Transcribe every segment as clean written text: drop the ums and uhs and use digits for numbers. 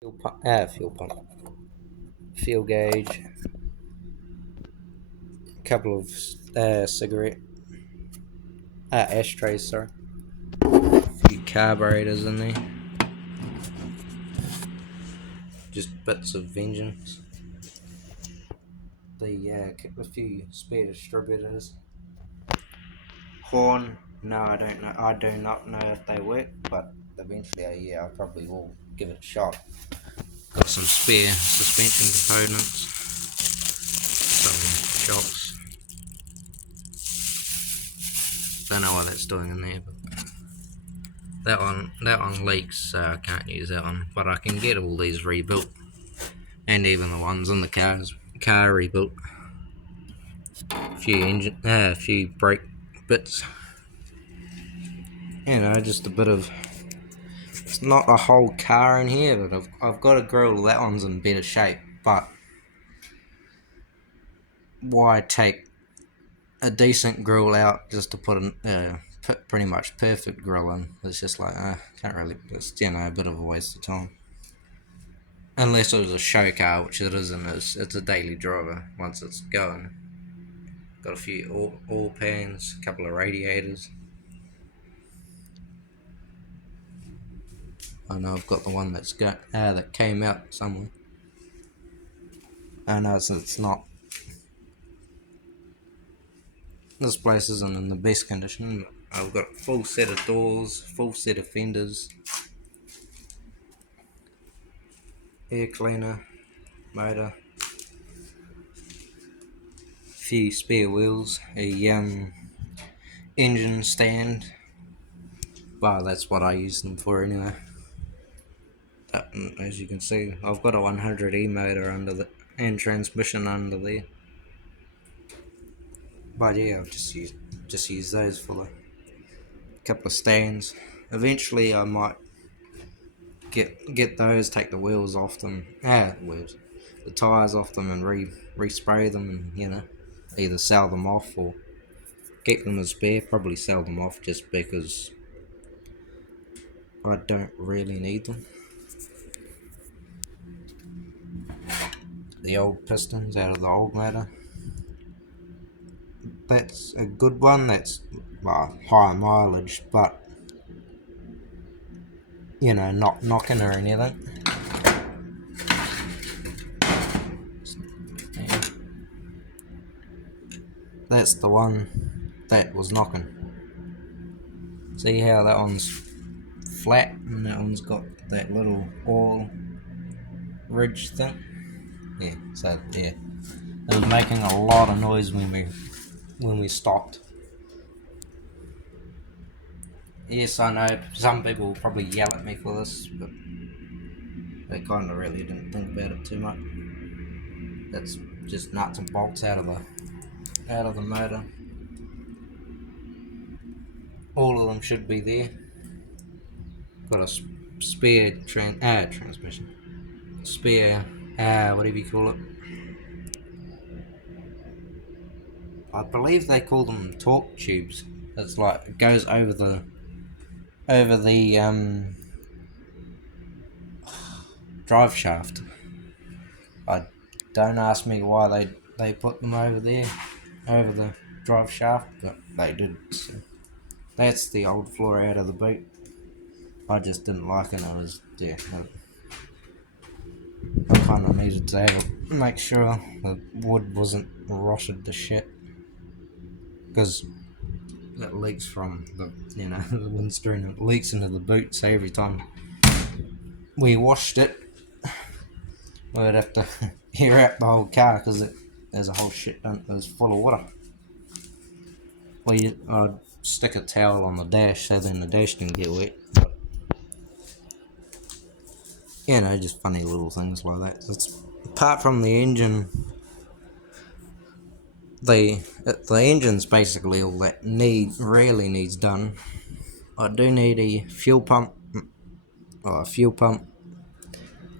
Fuel pump, fuel gauge, a couple of cigarette ashtrays, sorry, a few carburetors in there, just bits of vengeance. A few spare distributors. Horn, no, I don't know. I do not know if they work, but eventually, I probably will give it a shot. Got some spare suspension components, some shocks. Don't know what that's doing in there, but that one leaks, so I can't use that one. But I can get all these rebuilt, and even the ones in the car rebuilt. A few brake bits. Just a bit of. It's not a whole car in here, but I've got a grill. That one's in better shape, but why take a decent grill out just to put pretty much perfect grill in? It's just like can't really. It's a bit of a waste of time. Unless it was a show car, which it isn't. It's a daily driver once it's going. Got a few oil pans, a couple of radiators. I know I've got the one that came out somewhere. I know it's not. This place isn't in the best condition. I've got a full set of doors, full set of fenders, air cleaner, motor, few spare wheels, a engine stand. Well, that's what I use them for anyway. As you can see, I've got a 100E motor and transmission under there. But yeah, I've just used those for a couple of stands. Eventually, I might get those, take the wheels off them, the tires off them, and respray them, and either sell them off or keep them as spare. Probably sell them off just because I don't really need them. The old pistons out of the old motor. That's a good one. That's high mileage, but not knocking or anything. That's the one that was knocking. See how that one's flat and that one's got that little oil ridge thing? Yeah, so yeah. It was making a lot of noise when we stopped. Yes, I know some people will probably yell at me for this, but they kind of really didn't think about it too much. That's just nuts and bolts out of the motor. All of them should be there. Got a spare transmission. Spare, whatever you call it. I believe they call them torque tubes. It's like it goes over the drive shaft. Don't ask me why they put them over there, over the drive shaft, but they did. So that's the old floor out of the boot. I just didn't like it. I kind of needed to make sure the wood wasn't rotted to shit, because it leaks from the the windscreen. It leaks into the boot. So every time we washed it, we'd have to air out the whole car because there's a whole shit dump that was full of water. I'd stick a towel on the dash so then the dash didn't get wet. But, just funny little things like that. Apart from the engine, the engine's basically all that really needs done. I do need a fuel pump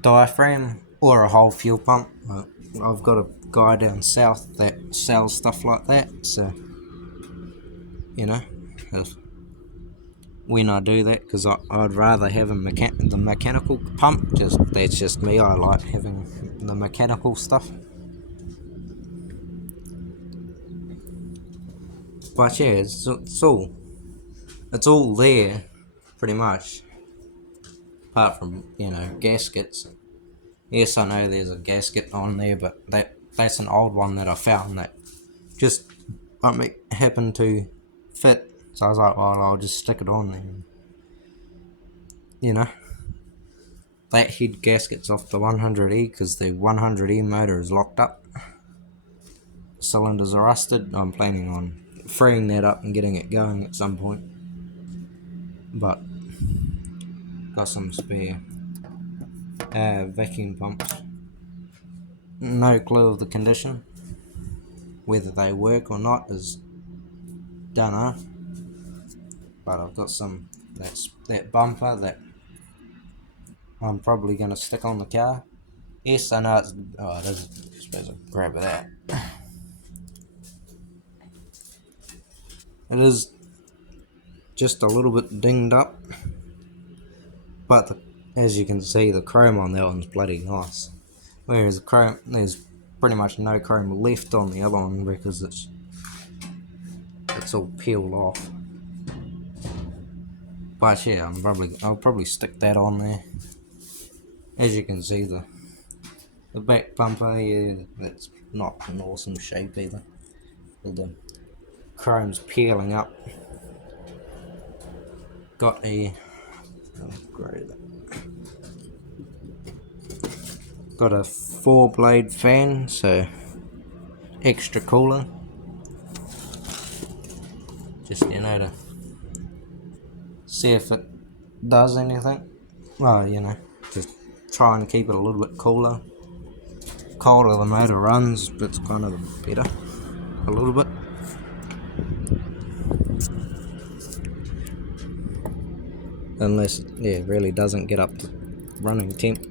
diaphragm or a whole fuel pump. I've got a guy down south that sells stuff like that, so if when I do that, because I'd rather have the mechanical pump. That's just me. I like having the mechanical stuff. But yeah, it's all there, pretty much. Apart from gaskets. Yes, I know there's a gasket on there, but that's an old one that I found that just happened to fit. So I was like, well, I'll just stick it on there. You know, that head gasket's off the 100E because the 100E motor is locked up. Cylinders are rusted. I'm planning on freeing that up and getting it going at some point. But got some spare vacuum pumps. No clue of the condition. Whether they work or not is don't know. But I've got that bumper that I'm probably going to stick on the car. Yes, I know it's... Oh, it is. I suppose I'll grab that. It is just a little bit dinged up. But as you can see, the chrome on that one's bloody nice. Whereas the chrome, there's pretty much no chrome left on the other one because it's all peeled off. But yeah, I'll probably stick that on there. As you can see, the back bumper, yeah, that's not in awesome shape either. The chrome's peeling up. Got a got a 4-blade fan, so extra cooling. Just to see if it does anything. Well, just try and keep it a little bit cooler. Colder the motor runs, but it's kind of better a little bit. Unless it really doesn't get up to running temp,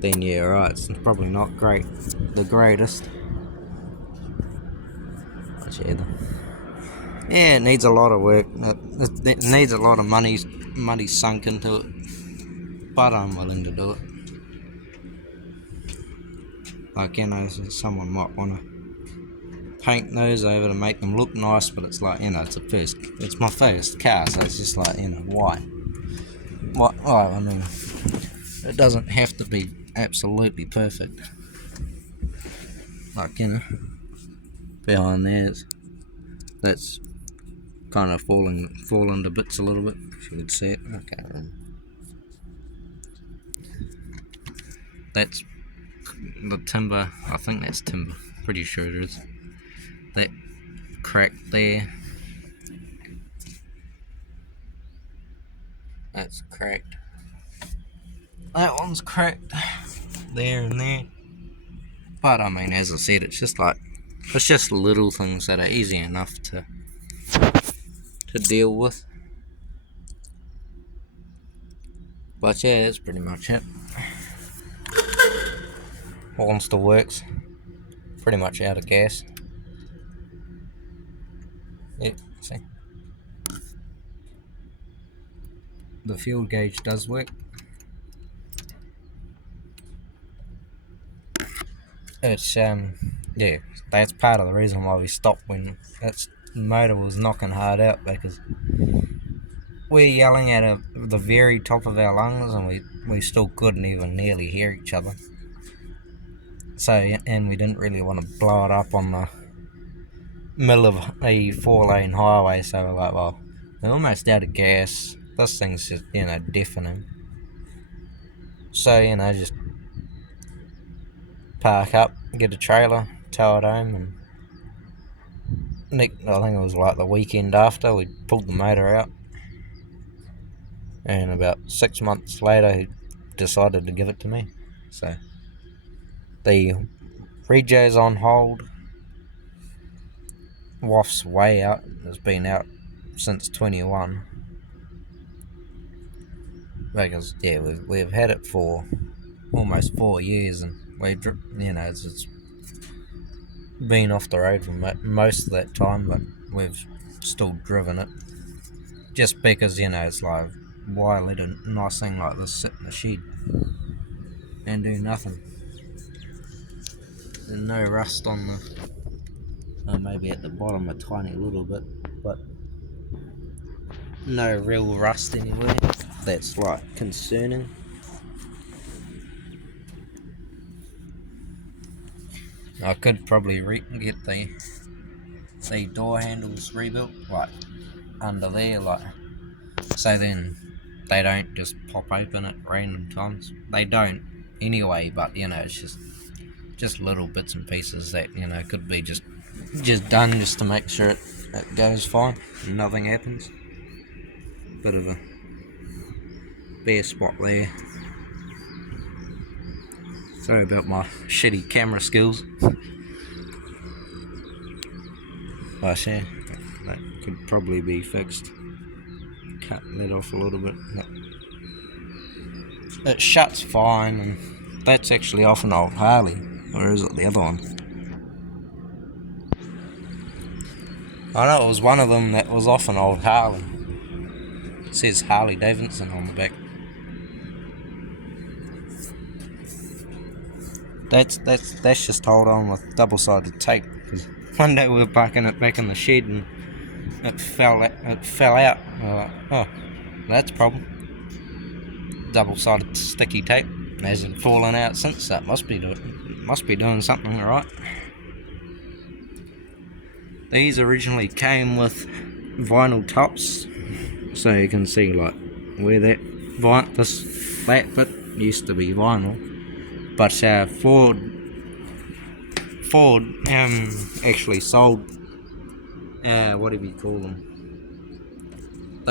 then yeah, right, it's probably not the greatest. But yeah, it needs a lot of work. It needs a lot of money sunk into it, but I'm willing to do it. Like, someone might want to paint those over to make them look nice, but it's like, it's my first car, so it's just like, why? Well, I mean, it doesn't have to be absolutely perfect. Like, behind there, that's kind of falling to bits a little bit, if you could see it. Okay. That's the timber. I think that's timber. Pretty sure it is. That crack there. That's cracked. That one's cracked. There and there. But I mean, as I said, it's just little things that are easy enough to deal with. But yeah, that's pretty much it. All still works. Pretty much out of gas. Yeah, see. The fuel gauge does work. It's yeah, that's part of the reason why we stopped when its motor was knocking hard out, because we're yelling at the very top of our lungs and we still couldn't even nearly hear each other. So, and we didn't really want to blow it up on the middle of a 4-lane highway, so we're like, well, we're almost out of gas. This thing's just, deafening. So, just park up, get a trailer, tow it home, and I think it was like the weekend after, we pulled the motor out. And about 6 months later, he decided to give it to me. So, the rejo's on hold. WAF's way out. It's been out since 21. Because, yeah, we've had it for almost 4 years, and it's been off the road for most of that time, but we've still driven it. Just because, it's like, why let a nice thing like this sit in the shed and do nothing? There's no rust on the, maybe at the bottom a tiny little bit, but no real rust anywhere. That's like concerning. I could probably get the door handles rebuilt, like under there, like so then they don't just pop open at random times. They don't anyway, but it's just little bits and pieces that could be just done just to make sure it goes fine and nothing happens. Bit of a bare spot there. Sorry about my shitty camera skills. But yeah, that could probably be fixed. Cut that off a little bit. It shuts fine, and that's actually off an old Harley. Or is it the other one? I know it was one of them that was off an old Harley. It says Harley Davidson on the back. That's just hold on with double-sided tape. Because one day we were parking it back in the shed and it fell out. We were like, oh, that's a problem. Double-sided sticky tape. It hasn't fallen out since. That must be doing something right. These originally came with vinyl tops, so you can see like where that bit used to be vinyl. But Ford actually sold what do we call them?